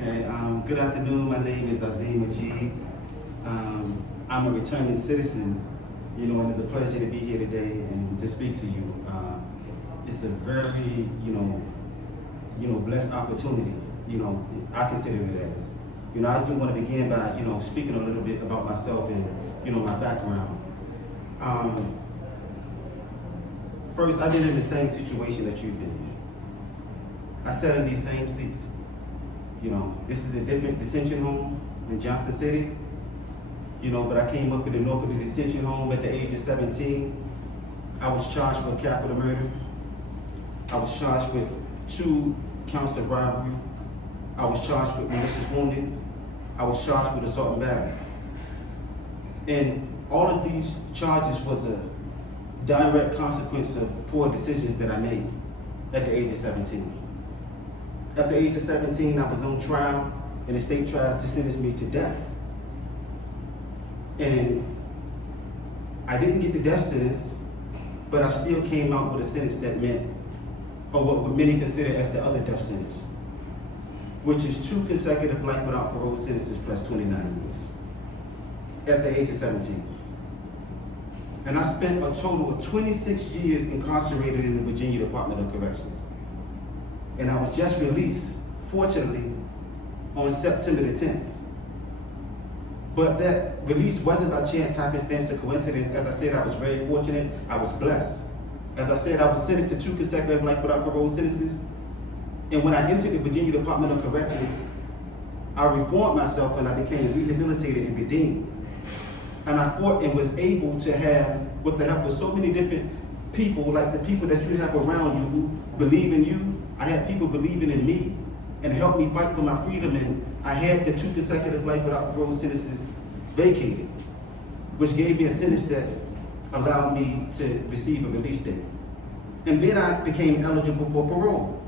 Okay, good afternoon. My name is Azeem Majeed. I'm a returning citizen, and it's a pleasure to be here today and to speak to you. It's a very, blessed opportunity, I consider it as. I do want to begin by, speaking a little bit about myself and, my background. First, I've been in the same situation that you've been in. I sat in these same seats. This is a different detention home in Johnson City, but I came up in the north of the detention home at the age of 17. I was charged with capital murder. I was charged with 2 counts of robbery. I was charged with malicious wounding. I was charged with assault and battery. And all of these charges was a direct consequence of poor decisions that I made at the age of 17. At the age of 17, I was on trial, and the state tried to sentence me to death. And I didn't get the death sentence, but I still came out with a sentence that meant, or what many consider as the other death sentence, which is 2 consecutive life without parole sentences plus 29 years at the age of 17. And I spent a total of 26 years incarcerated in the Virginia Department of Corrections. And I was just released, fortunately, on September the 10th. But that release wasn't by chance, happenstance, or coincidence. As I said, I was very fortunate. I was blessed. As I said, I was sentenced to 2 consecutive life without parole sentences. And when I entered the Virginia Department of Corrections, I reformed myself and I became rehabilitated and redeemed. And I fought and was able to have, with the help of so many different people, like the people that you have around you who believe in you, I had people believing in me and helped me fight for my freedom, and I had the 2 consecutive life without parole sentences vacated, which gave me a sentence that allowed me to receive a release date. And then I became eligible for parole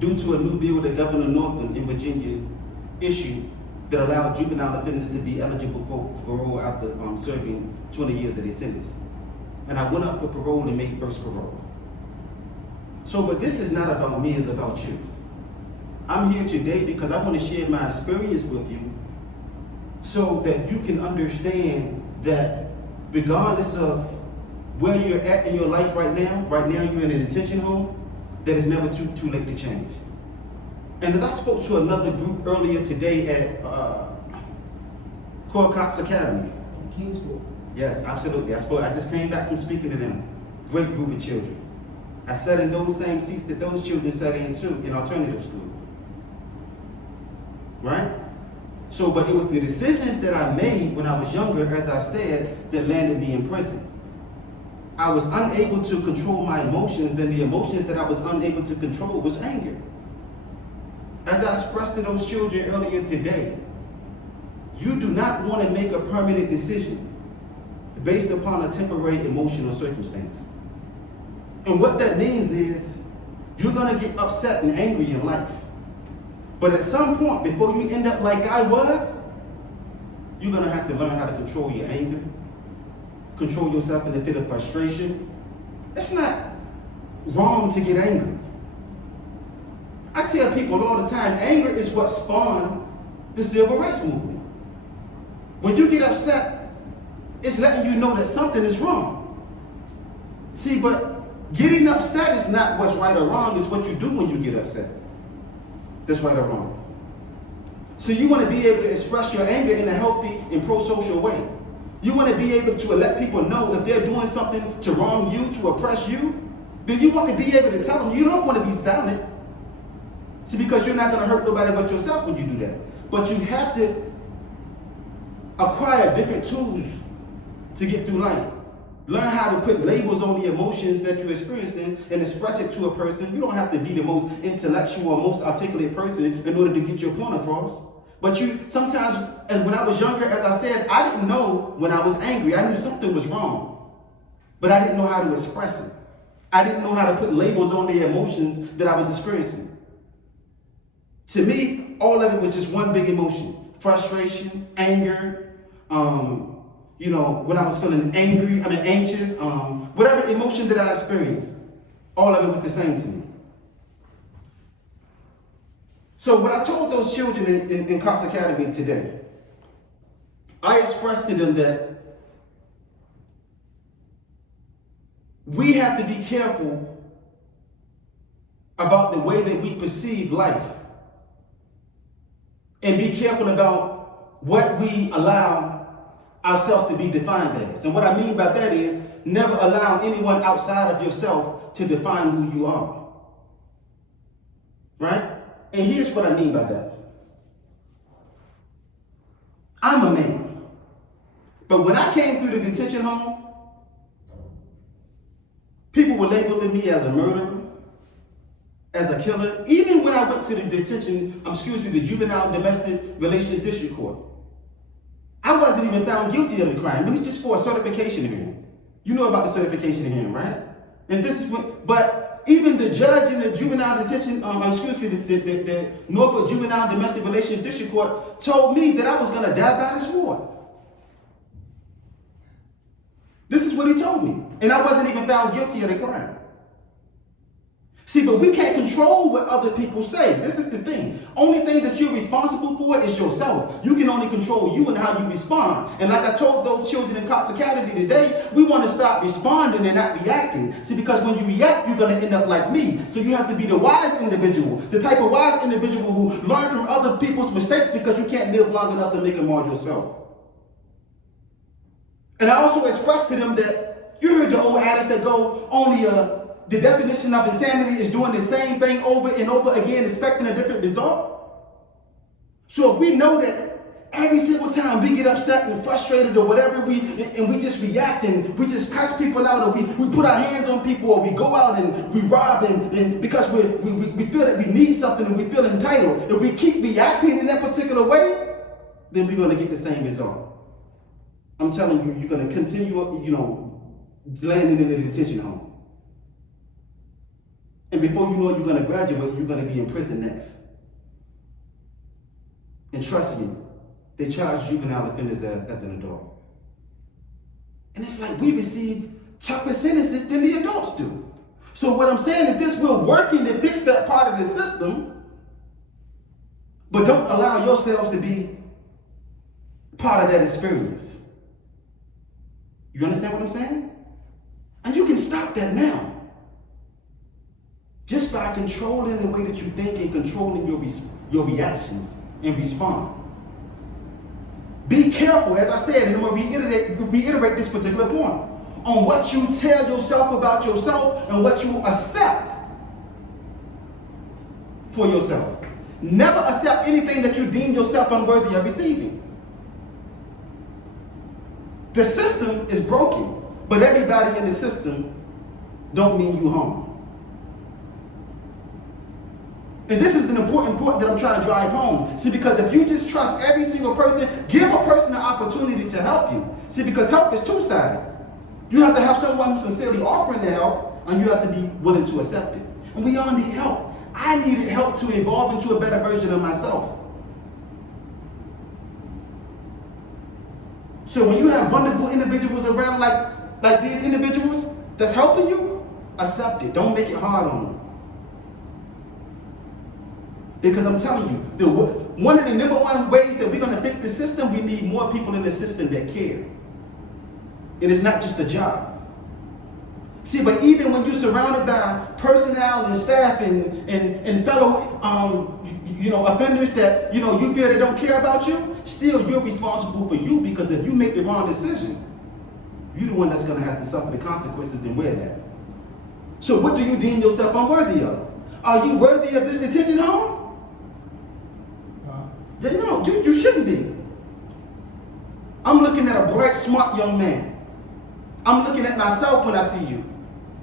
due to a new bill that Governor Northam in Virginia issued that allowed juvenile offenders to be eligible for parole after serving 20 years of their sentence. And I went up for parole and made first parole. So, but this is not about me, it's about you. I'm here today because I want to share my experience with you so that you can understand that regardless of where you're at in your life right now you're in a detention home, that it's never too late to change. And as I spoke to another group earlier today at Cora Cox Academy. Yes, absolutely. I just came back from speaking to them. Great group of children. I sat in those same seats that those children sat in too, in alternative school. Right? So, but it was the decisions that I made when I was younger, as I said, that landed me in prison. I was unable to control my emotions, and the emotions that I was unable to control was anger. As I expressed to those children earlier today, you do not want to make a permanent decision based upon a temporary emotional circumstance. And what that means is you're going to get upset and angry in life. But at some point, before you end up like I was, you're going to have to learn how to control your anger, control yourself in the fit of frustration. It's not wrong to get angry. I tell people all the time, anger is what spawned the civil rights movement. When you get upset, it's letting you know that something is wrong. See, but getting upset is not what's right or wrong, it's what you do when you get upset that's right or wrong. So you want to be able to express your anger in a healthy and pro-social way. You want to be able to let people know if they're doing something to wrong you, to oppress you, then you want to be able to tell them. You don't want to be silent. See, because you're not going to hurt nobody but yourself when you do that. But you have to acquire different tools to get through life. Learn how to put labels on the emotions that you're experiencing and express it to a person. You don't have to be the most intellectual or most articulate person in order to get your point across. But you sometimes, and when I was younger, as I said, I didn't know when I was angry. I knew something was wrong, but I didn't know how to express it. I didn't know how to put labels on the emotions that I was experiencing. To me, all of it was just one big emotion: frustration, anger, when I was feeling anxious, whatever emotion that I experienced, all of it was the same to me. So what I told those children in Cox Academy today, I expressed to them that we have to be careful about the way that we perceive life and be careful about what we allow ourselves to be defined as. And what I mean by that is never allow anyone outside of yourself to define who you are. Right? And here's what I mean by that. I'm a man. But when I came through the detention home, people were labeling me as a murderer, as a killer. Even when I went to the the Juvenile Domestic Relations District Court, I wasn't even found guilty of the crime. It was just for a certification hearing. You know about the certification hearing, right? And this is what, but even the judge in the juvenile detention, the Norfolk Juvenile Domestic Relations District Court told me that I was going to die by the sword. This is what he told me. And I wasn't even found guilty of the crime. See, but we can't control what other people say. This is the thing. Only thing that you're responsible for is yourself. You can only control you and how you respond. And like I told those children in Cox Academy today, we want to start responding and not reacting. See, because when you react, you're going to end up like me. So you have to be the wise individual, the type of wise individual who learn from other people's mistakes, because you can't live long enough to make them all yourself. And I also expressed to them that you heard the old adage that go, the definition of insanity is doing the same thing over and over again, expecting a different result. So if we know that every single time we get upset and frustrated or whatever, we just react and we just cuss people out, or we put our hands on people, or we go out and we rob and because we feel that we need something and we feel entitled, if we keep reacting in that particular way, then we're going to get the same result. I'm telling you, you're going to continue, landing in the detention home. And before you know it, you're going to graduate, you're going to be in prison next. And trust me, they charge juvenile offenders as an adult. And it's like we receive tougher sentences than the adults do. So what I'm saying is this, we're working to fix that part of the system, but don't allow yourselves to be part of that experience. You understand what I'm saying? And you can stop that now. Just by controlling the way that you think and controlling your reactions and respond. Be careful, as I said, and I'm going to reiterate this particular point, on what you tell yourself about yourself and what you accept for yourself. Never accept anything that you deem yourself unworthy of receiving. The system is broken, but everybody in the system don't mean you harm. And this is an important point that I'm trying to drive home. See, because if you just trust every single person, give a person an opportunity to help you. See, because help is two-sided. You have to have someone who's sincerely offering the help, and you have to be willing to accept it. And we all need help. I needed help to evolve into a better version of myself. So when you have wonderful individuals around like these individuals that's helping you, accept it. Don't make it hard on them. Because I'm telling you, one of the number one ways that we're going to fix the system, we need more people in the system that care. And it's not just a job. See, but even when you're surrounded by personnel and staff and fellow offenders that you feel they don't care about you, still you're responsible for you, because if you make the wrong decision, you're the one that's going to have to suffer the consequences and wear that. So what do you deem yourself unworthy of? Are you worthy of this detention home? You shouldn't be. I'm looking at a bright, smart young man. I'm looking at myself when I see you.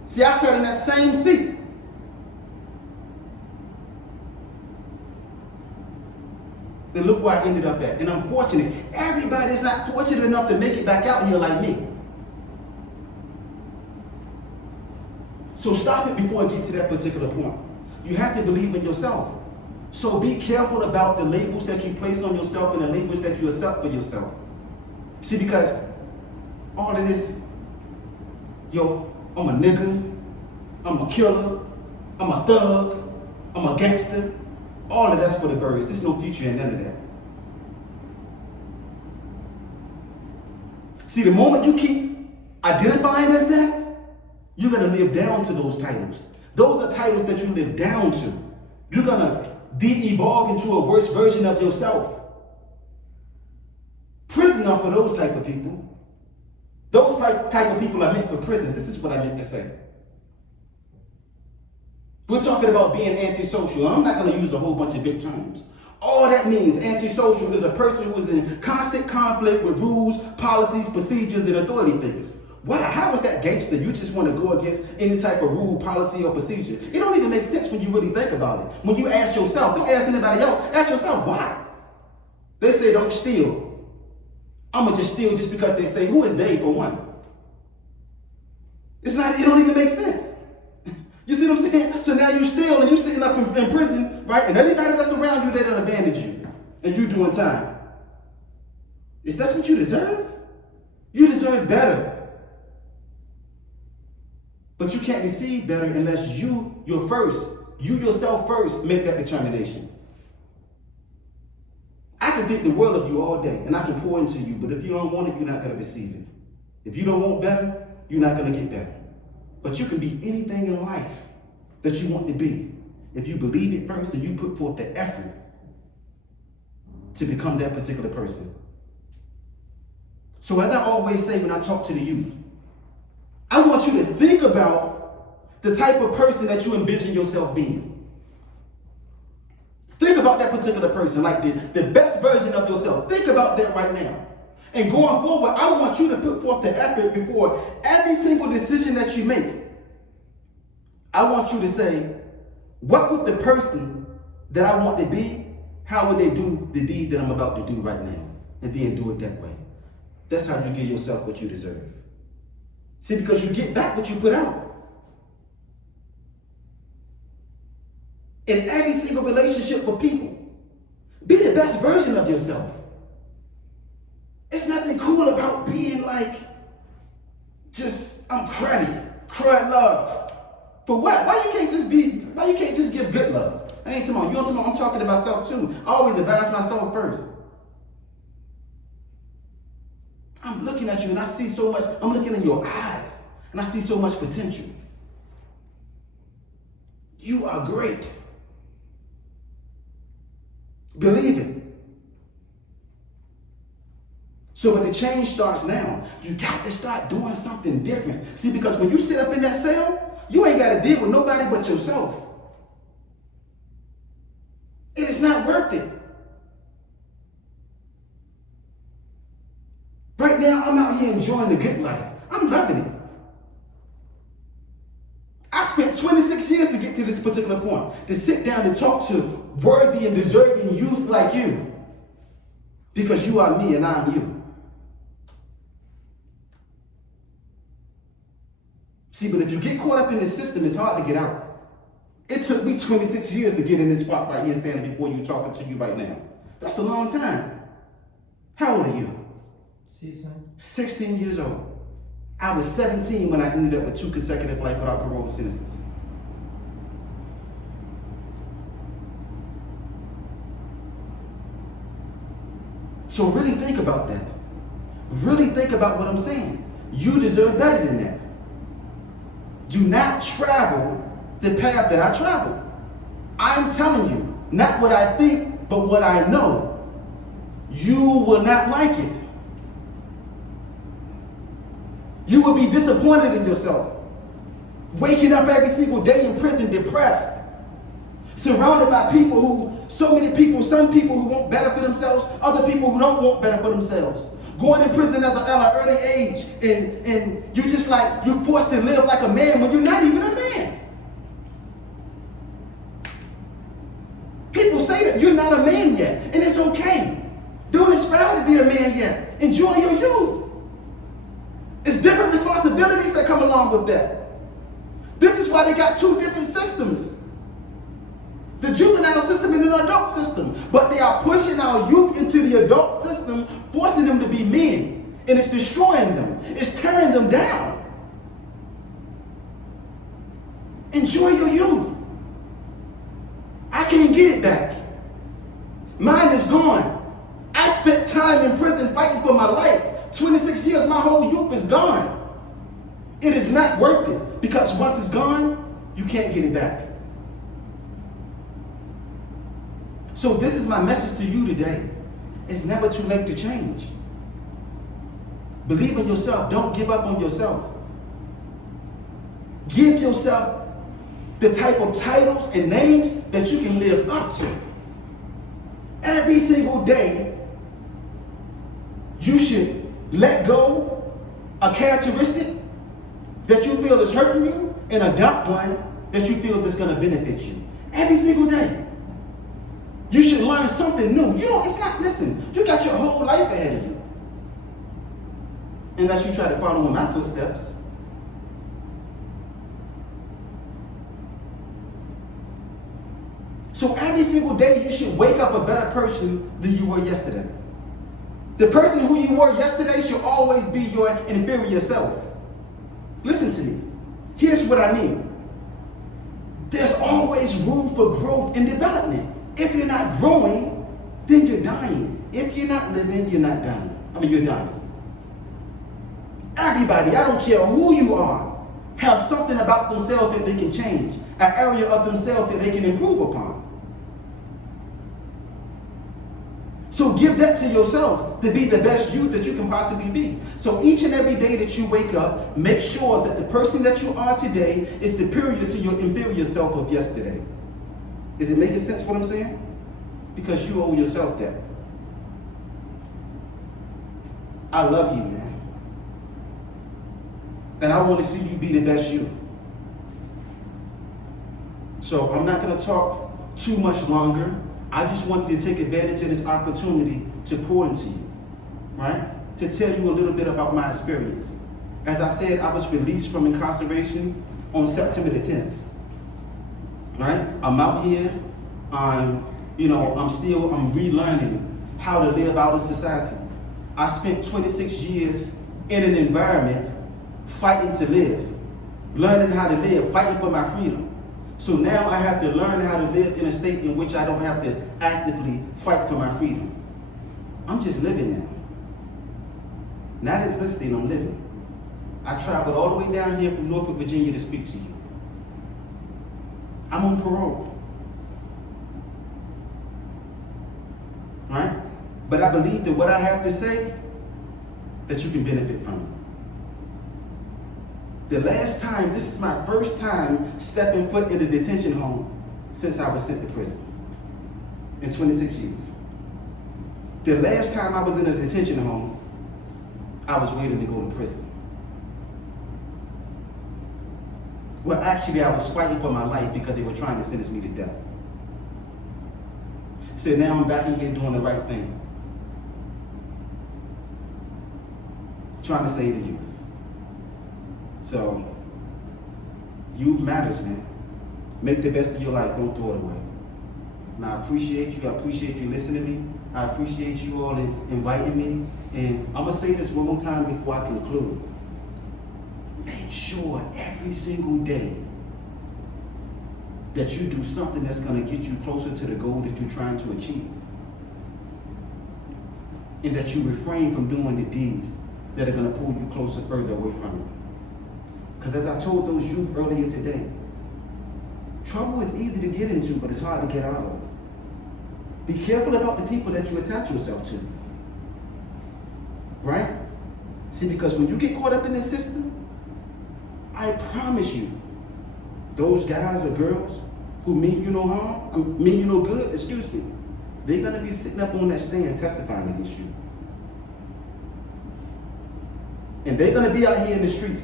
See, I sat in that same seat. And look where I ended up at. And I'm fortunate. Everybody's not fortunate enough to make it back out here like me. So stop it before I get to that particular point. You have to believe in yourself. So be careful about the labels that you place on yourself and the labels that you accept for yourself. See, because all of this, I'm a nigga, I'm a killer, I'm a thug, I'm a gangster, All of that's for the birds. There's no future in none of that. See, the moment you keep identifying as that, you're going to live down to those titles. Those are titles that you live down to. You're going to de-evolve into a worse version of yourself. Prison are for those type of people. Those type of people are meant for prison. This is what I meant to say. We're talking about being antisocial, and I'm not going to use a whole bunch of big terms. All that means, antisocial, is a person who is in constant conflict with rules, policies, procedures, and authority figures. Wow, how is that gangster? You just want to go against any type of rule, policy, or procedure. It don't even make sense when you really think about it. When you ask yourself, don't ask anybody else, ask yourself why. They say don't steal. I'm going to just steal just because they say, who is they for one? It don't even make sense. You see what I'm saying? So now you steal and you sitting up in prison, right? And everybody that's around you, they done abandoned you. And you doing time. Is that what you deserve? You deserve better. But you can't receive better unless you yourself first, make that determination. I can think the world of you all day, and I can pour into you, but if you don't want it, you're not going to receive it. If you don't want better, you're not going to get better. But you can be anything in life that you want to be if you believe it first and you put forth the effort to become that particular person. So as I always say when I talk to the youth, I want you to think about the type of person that you envision yourself being. Think about that particular person, like the best version of yourself. Think about that right now. And going forward, I want you to put forth the effort before every single decision that you make. I want you to say, what would the person that I want to be, how would they do the deed that I'm about to do right now? And then do it that way. That's how you give yourself what you deserve. See, because you get back what you put out. In every single relationship with people, be the best version of yourself. It's nothing cool about being like, I'm crud love. For what? Why you can't just give good love? I ain't talking about you, I'm talking about self too. I always advise myself first. I'm looking at you and I see so much, I'm looking in your eyes and I see so much potential. You are great. Believe it. So when the change starts now, you got to start doing something different. See, because when you sit up in that cell, you ain't got to deal with nobody but yourself. It is not worth it. Right now, I'm out here enjoying the good life. I'm loving it. I spent 26 years to get to this particular point, to sit down and talk to worthy and deserving youth like you. Because you are me and I'm you. See, but if you get caught up in this system, it's hard to get out. It took me 26 years to get in this spot right here standing before you, talking to you right now. That's a long time. How old are you? 16 years old. I was 17 when I ended up with 2 consecutive life without parole sentences. So really think about that. Really think about what I'm saying. You deserve better than that. Do not travel the path that I travel. I'm telling you, not what I think, but what I know. You will not like it. You will be disappointed in yourself. Waking up every single day in prison depressed. Surrounded by some people who want better for themselves, other people who don't want better for themselves. Going in prison at an early age, and you're forced to live like a man when you're not even a man. People say that you're not a man yet, and it's okay. Don't aspire to be a man yet. Enjoy your youth. It's different responsibilities that come along with that. This is why they got 2 different systems. The juvenile system and the adult system. But they are pushing our youth into the adult system, forcing them to be men. And it's destroying them. It's tearing them down. Enjoy your youth. I can't get it back. Mine is gone. I spent time in prison fighting for my life. 26 years, my whole youth is gone. It is not worth it, because once it's gone, you can't get it back. So this is my message to you today. It's never too late to change. Believe in yourself. Don't give up on yourself. Give yourself the type of titles and names that you can live up to. Every single day, you should let go a characteristic that you feel is hurting you and adopt one that you feel is going to benefit you. Every single day. You should learn something new. Listen, you got your whole life ahead of you. Unless you try to follow in my footsteps. So every single day you should wake up a better person than you were yesterday. The person who you were yesterday should always be your inferior self. Listen to me. Here's what I mean. There's always room for growth and development. If you're not growing, then you're dying. If you're not living, you're not dying. You're dying. Everybody, I don't care who you are, have something about themselves that they can change, an area of themselves that they can improve upon. So give that to yourself to be the best you that you can possibly be. So each and every day that you wake up, make sure that the person that you are today is superior to your inferior self of yesterday. Is it making sense what I'm saying? Because you owe yourself that. I love you, man. And I want to see you be the best you. So I'm not going to talk too much longer. I just wanted to take advantage of this opportunity to pour into you, right? To tell you a little bit about my experience. As I said, I was released from incarceration on September the 10th, right? I'm out here, I'm relearning how to live out in society. I spent 26 years in an environment fighting to live, learning how to live, fighting for my freedom. So now I have to learn how to live in a state in which I don't have to actively fight for my freedom. I'm just living now. Not existing, I'm living. I traveled all the way down here from Norfolk, Virginia to speak to you. I'm on parole. Right? But I believe that what I have to say, that you can benefit from it. The last time, this is my first time stepping foot in a detention home since I was sent to prison in 26 years. The last time I was in a detention home, I was waiting to go to prison. Well, actually, I was fighting for my life because they were trying to sentence me to death. So now I'm back in here doing the right thing. Trying to save the youth. So, youth matters, man. Make the best of your life, don't throw it away. And I appreciate you listening to me. I appreciate you all inviting me. And I'm gonna say this one more time before I conclude. Make sure every single day that you do something that's gonna get you closer to the goal that you're trying to achieve. And that you refrain from doing the deeds that are gonna pull you closer, further away from it. Because as I told those youth earlier today, trouble is easy to get into, but it's hard to get out of. Be careful about the people that you attach yourself to. Right? See, because when you get caught up in this system, I promise you, those guys or girls who mean you no harm, mean you no good, they're going to be sitting up on that stand testifying against you. And they're going to be out here in the streets.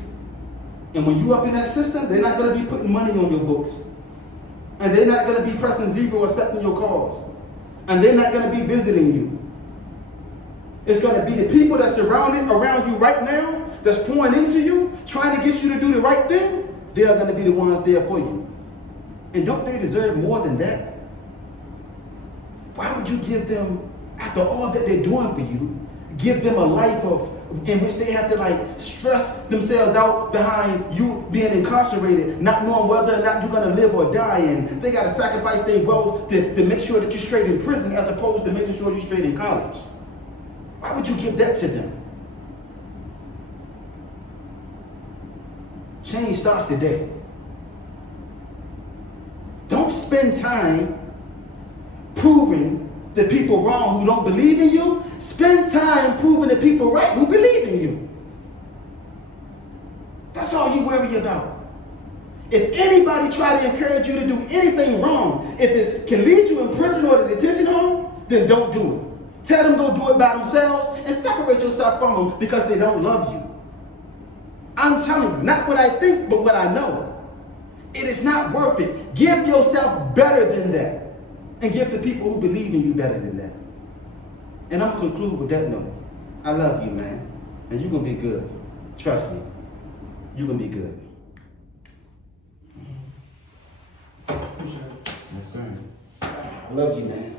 And when you up in that system, they're not going to be putting money on your books. And they're not going to be pressing zero or accepting your calls. And they're not going to be visiting you. It's going to be the people that's surrounded around you right now, that's pouring into you, trying to get you to do the right thing. They are going to be the ones there for you. And don't they deserve more than that? Why would you give them, after all that they're doing for you, give them a life of in which they have to like stress themselves out behind you being incarcerated, not knowing whether or not you're gonna live or die, and they gotta sacrifice their wealth to make sure that you're straight in prison as opposed to making sure you're straight in college. Why would you give that to them? Change starts today. Don't spend time proving the people wrong who don't believe in you. Spend time proving the people right who believe in you. That's all you worry about. If anybody try to encourage you to do anything wrong, if it can lead you in prison or the detention home, then don't do it. Tell them go do it by themselves and separate yourself from them because they don't love you. I'm telling you, not what I think, but what I know. It is not worth it. Give yourself better than that. And give the people who believe in you better than that. And I'm going to conclude with that note. I love you, man. And you're going to be good. Trust me. You're going to be good. Yes, sir. I love you, man.